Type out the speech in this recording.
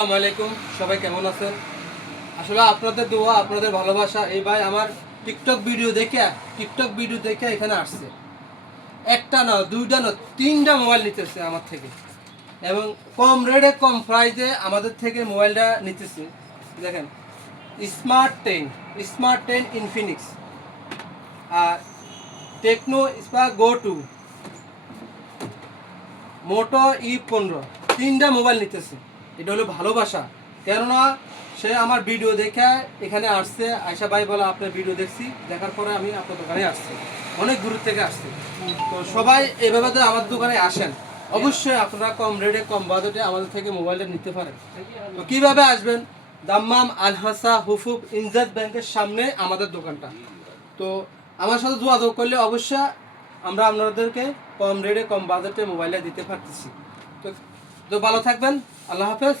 আসসালামু আলাইকুম, সবাই কেমন আছেন? আসলে আপনাদের দোয়া, আপনাদের ভালোবাসা। এই ভাই আমার টিকটক ভিডিও দেখে এখানে আসছে। একটা না, দুইটা না, তিনটা মোবাইল নিতেছে আমার থেকে, এবং কম রেটে কম প্রাইসে আমাদের থেকে মোবাইলটা নিতেছে। দেখেন, স্মার্ট টেন ইনফিনিক্স, আর টেকনো স্পার্ক গো 2, মোটো E15, তিনটা মোবাইল নিতেছে। এটা হলো ভালোবাসা। কেননা সে আমার ভিডিও দেখে এখানে আসছে। আয়সা ভাই বলে আপনার ভিডিও দেখছি, দেখার পরে আমি আপনার দোকানে আসছি, অনেক দূর থেকে আসছি। তো সবাই এভাবে তো আমার দোকানে আসেন, অবশ্যই আপনারা কম রেটে কম বাজেটে আমাদের থেকে মোবাইলটা নিতে পারেন। তো কীভাবে আসবেন? দাম্মাম আলহাসা হুফুফ ইনজাদ ব্যাংকের সামনে আমাদের দোকানটা। তো আমার সাথে যোগাযোগ করলে অবশ্যই আমরা আপনাদেরকে কম রেটে কম বাজেটে মোবাইলটা দিতে পারতেছি। তো তো ভালো থাকবেন। আল্লাহ হাফেজ।